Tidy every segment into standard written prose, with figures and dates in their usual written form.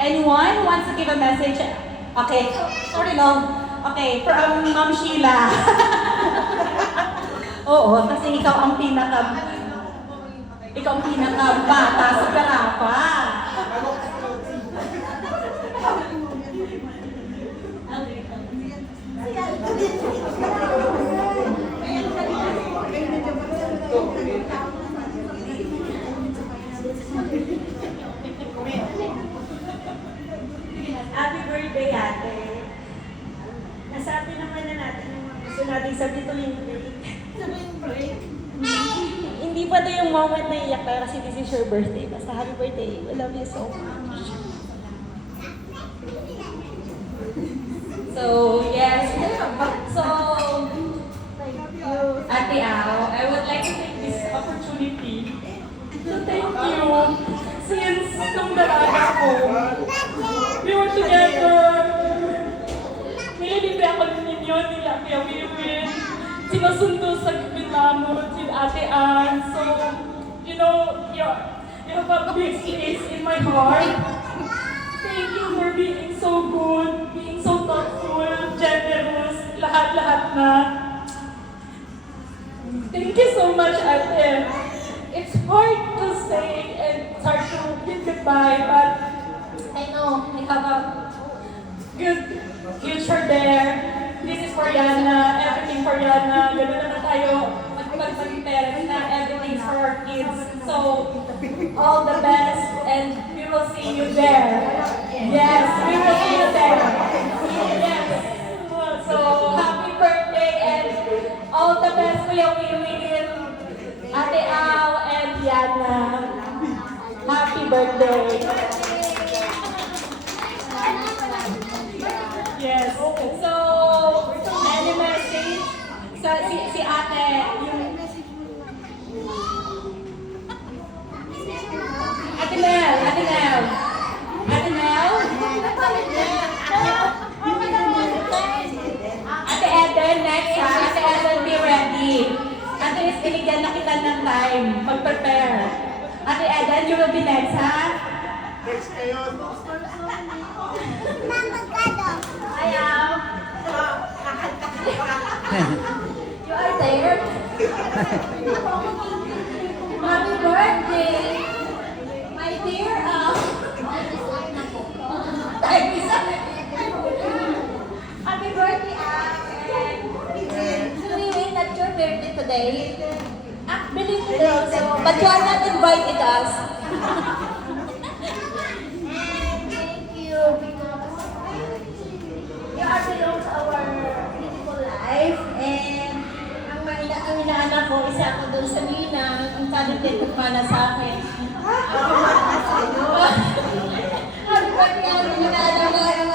anyone who wants to give a message? Okay, sorry long. Okay, from Ma'am Sheila. Oo, kasi ikaw ang pinaka-bata sa Garapa. Happy birthday, ate. Nasabi naman na natin yung mga gusto natin sabi tuwing break. Tuwing break? Hindi pa to yung moment na iyak tayo kasi this is your birthday. Basta happy birthday. We love you so much. So, yes. So, Ate Au, I would like to take this opportunity to thank you since nung dalaga ko, we were together. Nililibre ako ninyo nila kaya Wiwin. Sinusundo sa Bilamo, si Ate Ann. So, you know, you have a big place in my heart. Thank you for being so good, being so thoughtful, generous, lahat-lahat na. Thank you so much, Ate. It's hard to say and it's hard to bid goodbye, but I know we have a good future there. This is for Yana, everything for Yana. Ganun na tayo maging parents na everything's for our kids. So, all the best and we will see you there. Yes, we will see you there. Yes. So, happy birthday and all the best Kuya Wiwin, Ate Au, and Yana. Happy birthday. Yes. So, any message? Si Ate, yung Ate Mel. Ate Eden, next ha. Ate Eden, be ready. Ate Liz, binigyan na kita ng time. Mag-prepare. Ate Eden, you will be next ha. Next kayo. Ayaw. You are there. Happy birthday. My dear, happy birthday, do we win that your birthday today? Believe it also, but you are not invited us. Thank you because you are belong to our beautiful life and ang inaanak ko, isa ako doon sa Ninang, ang talented at mana sa akin. Happy birthday, ate, inaanak ko ang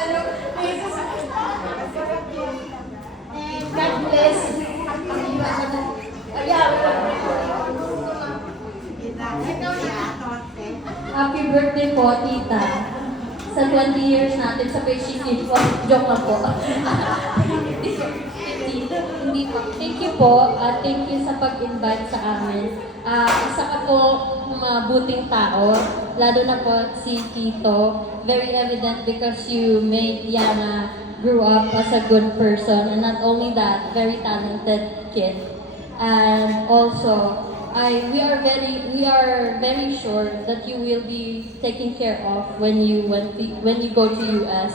Jesus. And God bless. Happy birthday po, tita. Sa 20 years natin sa PCC. Joke lang po. Hindi po. Thank you po. Thank you sa pag-invite sa amin. Isa ka po mabuting tao. Lalo na po si Tito. Very evident because you made Yana grew up as a good person. And not only that, very talented kid. And also, we are very sure that you will be taken care of when you go to US,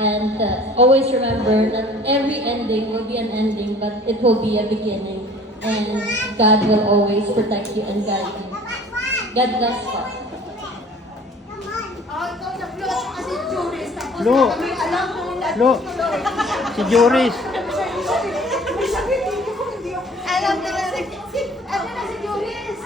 and always remember that every ending will be an ending, but it will be a beginning, and God will always protect you and guide you. God bless you. Lo, si Joris. Alam na si Julius.